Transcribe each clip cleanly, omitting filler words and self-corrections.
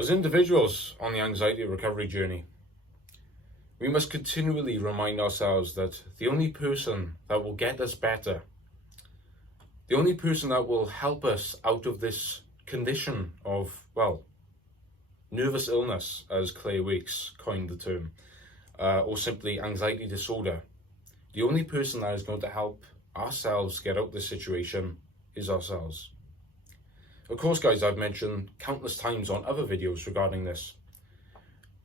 As individuals on the anxiety recovery journey, we must continually remind ourselves that the only person that will get us better, the only person that will help us out of this condition of, well, nervous illness, as Claire Weeks coined the term, or simply anxiety disorder, the only person that is going to help ourselves get out of this situation is ourselves. Of course, guys, I've mentioned countless times on other videos regarding this,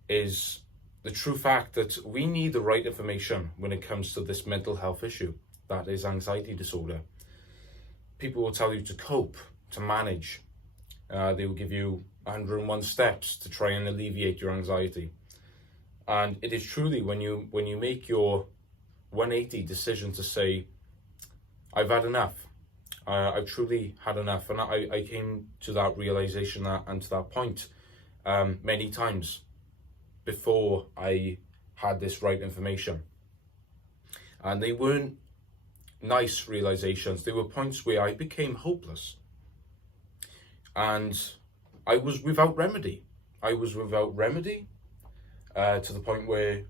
is the true fact that we need the right information when it comes to this mental health issue, that is anxiety disorder. People will tell you to cope, to manage. They will give you 101 steps to try and alleviate your anxiety. And it is truly when you make your 180 decision to say, I've had enough. I've truly had enough. And I came to that realization and to that point many times before I had this right information. And they weren't nice realizations. They were points where I became hopeless. And I was without remedy. I was without remedy to the point where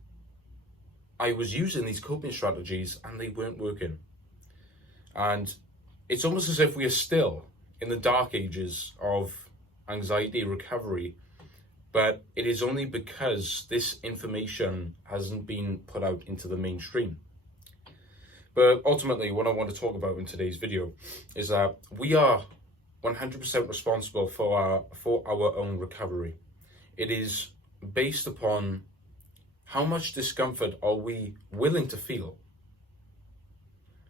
I was using these coping strategies and they weren't working. And it's almost as if we are still in the dark ages of anxiety recovery, but it is only because this information hasn't been put out into the mainstream. But ultimately, what I want to talk about in today's video is that we are 100% responsible for our own recovery. It is based upon how much discomfort are we willing to feel.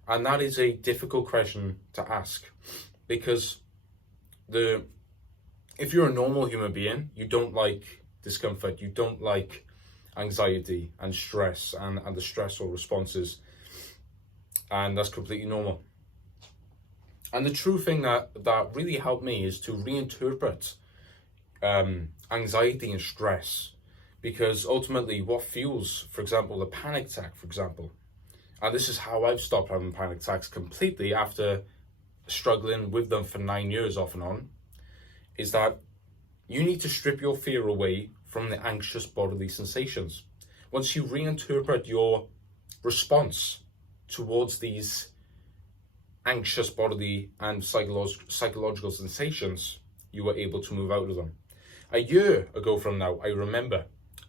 And that is a difficult question to ask, because if you're a normal human being, you don't like discomfort, you don't like anxiety and stress and the stressful responses, and that's completely normal. And the true thing that really helped me is to reinterpret anxiety and stress, because ultimately what fuels, for example, the panic attack, for example, and this is how I've stopped having panic attacks completely after struggling with them for 9 years off and on, is that you need to strip your fear away from the anxious bodily sensations. Once you reinterpret your response towards these anxious bodily and psychological sensations, you were able to move out of them. A year ago from now, I remember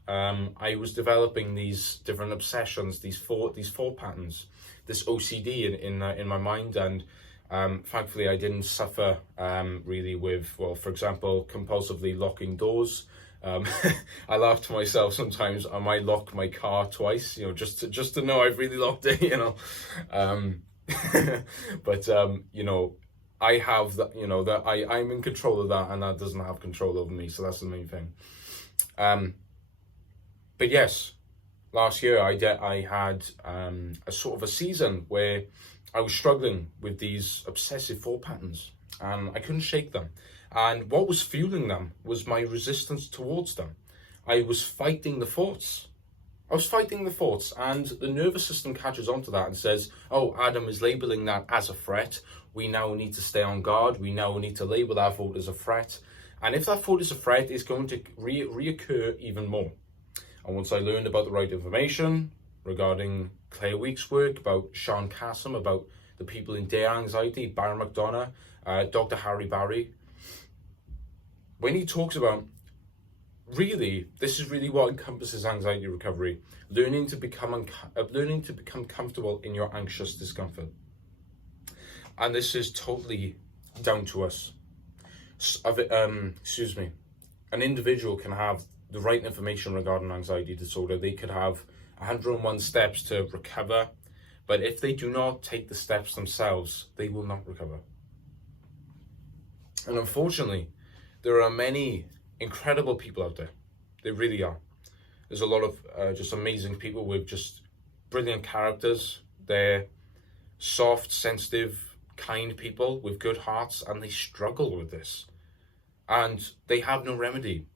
I was developing these different obsessions, these thought patterns, this OCD in my mind, and thankfully I didn't suffer really with, well, for example, compulsively locking doors. I laugh to myself sometimes. I might lock my car twice, just to know I've really locked it, But I have that, that I'm in control of that, and that doesn't have control over me. So that's the main thing. But yes, last year I had a sort of a season where I was struggling with these obsessive thought patterns, and I couldn't shake them. And what was fueling them was my resistance towards them. I was fighting the thoughts. And the nervous system catches on to that and says, oh, Adam is labeling that as a threat. We now need to stay on guard. We now need to label that thought as a threat. And if that thought is a threat, it's going to reoccur even more. And once I learned about the right information regarding Claire Weeks' work, about Sean Kassem, about the people in Dare Anxiety, Baron McDonough, Dr. Harry Barry, when he talks about, really, this is really what encompasses anxiety recovery, learning to become comfortable in your anxious discomfort. And this is totally down to us. An individual can have the right information regarding anxiety disorder. They could have 101 steps to recover, but if they do not take the steps themselves, they will not recover. And unfortunately, there are many incredible people out there. They really are. There's a lot of just amazing people with just brilliant characters. They're soft, sensitive, kind people with good hearts, and they struggle with this. And they have no remedy.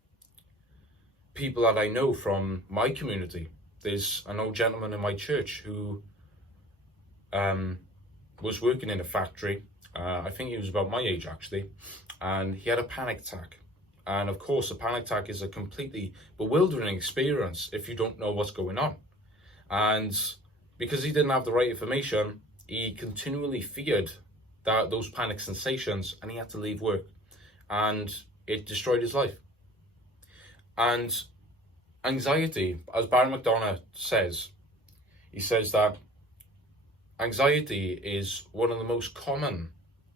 People that I know from my community, there's an old gentleman in my church who was working in a factory. I think he was about my age, actually. And he had a panic attack. And of course, a panic attack is a completely bewildering experience if you don't know what's going on. And because he didn't have the right information, he continually feared those panic sensations, and he had to leave work, and it destroyed his life. And anxiety, as Barry McDonough says, he says that anxiety is one of the most common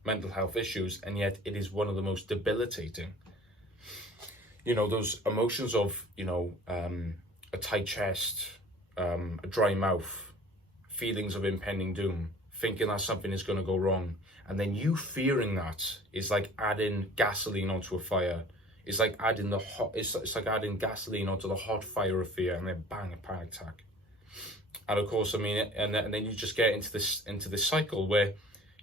mental health issues, and yet it is one of the most debilitating. You know, those emotions of, a tight chest, a dry mouth, feelings of impending doom, thinking that something is going to go wrong, and then you fearing that is like adding gasoline onto a fire. It's like adding it's like adding gasoline onto the hot fire of fear, and then bang, a panic attack. And of course, and then you just get into this cycle where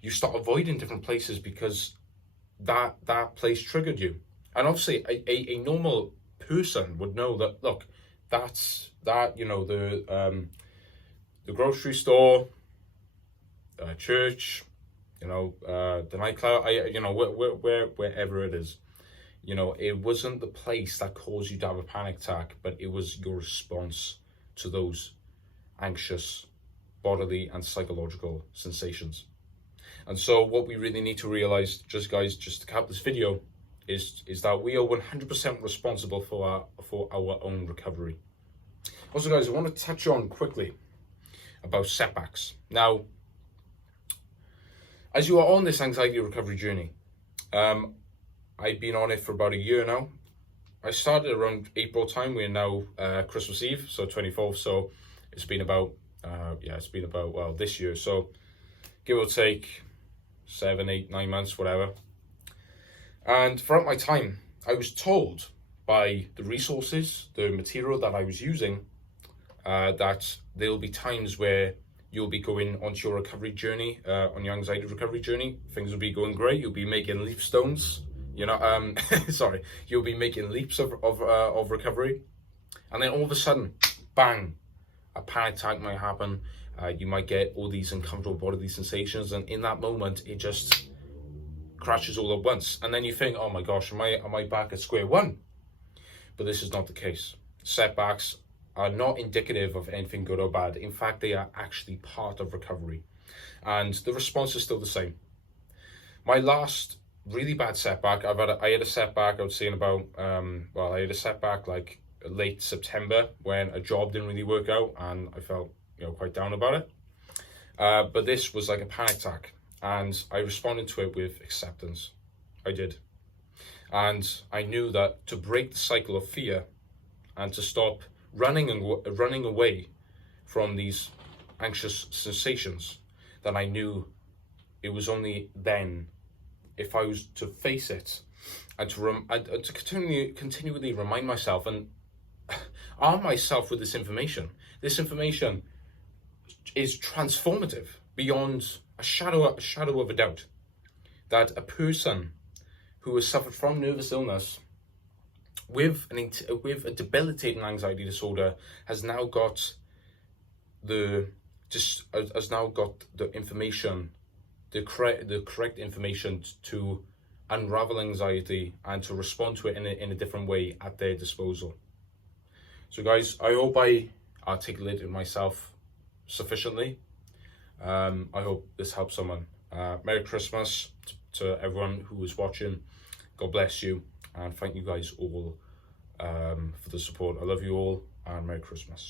you start avoiding different places because that place triggered you. And obviously, a normal person would know that. Look, the grocery store, church, the nightclub, wherever it is, it wasn't the place that caused you to have a panic attack, but it was your response to those anxious bodily and psychological sensations. And so what we really need to realize, just to cap this video, is that we are 100% responsible for our own recovery. Also, guys, I want to touch on quickly about setbacks. Now, as you are on this anxiety recovery journey, I've been on it for about a year now. I started around April time. We're now Christmas Eve, so 24th. So it's been about this year. So give or take 7, 8, 9 months, whatever. And throughout my time, I was told by the resources, the material that I was using, that there'll be times where you'll be going onto your recovery journey, on your anxiety recovery journey. Things will be going great. You'll be making leap stones. You'll be making leaps of recovery, and then all of a sudden, bang, a panic attack might happen. You might get all these uncomfortable bodily sensations, and in that moment, it just crashes all at once. And then you think, oh my gosh, am I back at square one? But this is not the case. Setbacks are not indicative of anything good or bad. In fact, they are actually part of recovery, and the response is still the same. My last really bad setback, I had a setback, I would say, in about I had a setback like late September when a job didn't really work out, and I felt quite down about it. But this was like a panic attack, and I responded to it with acceptance. I did. And I knew that to break the cycle of fear and to stop running away from these anxious sensations, that I knew it was only then, if I was to face it and to continually remind myself and arm myself with this information. This information is transformative beyond a shadow of a doubt, that a person who has suffered from nervous illness with a debilitating anxiety disorder has now got the information, the correct information to unravel anxiety and to respond to it in a different way at their disposal. So guys, I hope I articulated myself sufficiently. I hope this helps someone. Merry Christmas to everyone who was watching. God bless you, and thank you guys all for the support. I love you all, and Merry Christmas.